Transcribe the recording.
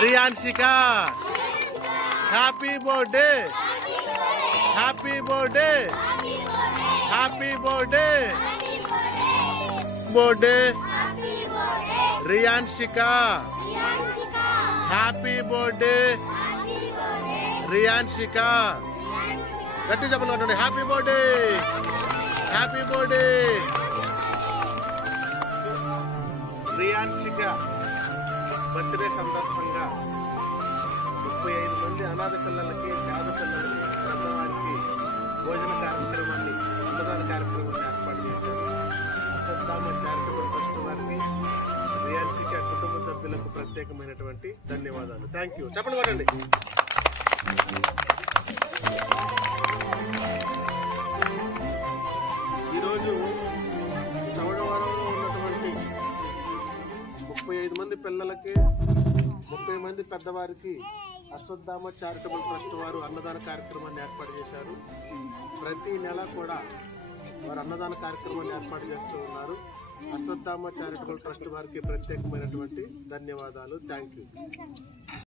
Riyanshika happy birthday happy birthday happy birthday birthday Riyanshika happy birthday Riyanshika गट्टी चप्पल కొట్టండి happy birthday happy birthday Riyanshika birthday సందర్భంగా 35 మంది అనాథ పిల్లలకి పేద పిల్లలకి పెద్దవారికి భోజన కార్యక్రమాన్ని అన్నదాన కార్యక్రమాన్ని ఏర్పాటు చేశారు. అశ్వత్థామ చారిటబుల్ ట్రస్ట్ వారికి రియాన్షిక కుటుంబ సభ్యులకు ప్రత్యేకమైనటువంటి ధన్యవాదాలు. Thank you. చెప్పండి కొట్టండి. ఈరోజు చౌడవరంలో ఉన్నటువంటి 35 మంది పిల్లలకి 30 మంది పెద్దవారికి అశ్వత్థామ చారిటబుల్ ట్రస్ట్ వారు అన్నదాన కార్యక్రమాన్ని ఏర్పాటు చేశారు. ప్రతి నెల కూడా వారు అన్నదాన కార్యక్రమాన్ని ఏర్పాటు చేస్తూ ఉన్నారు. అశ్వత్థామ చారిటబుల్ ట్రస్ట్ వారికి ప్రత్యేకమైనటువంటి ధన్యవాదాలు. Thank you.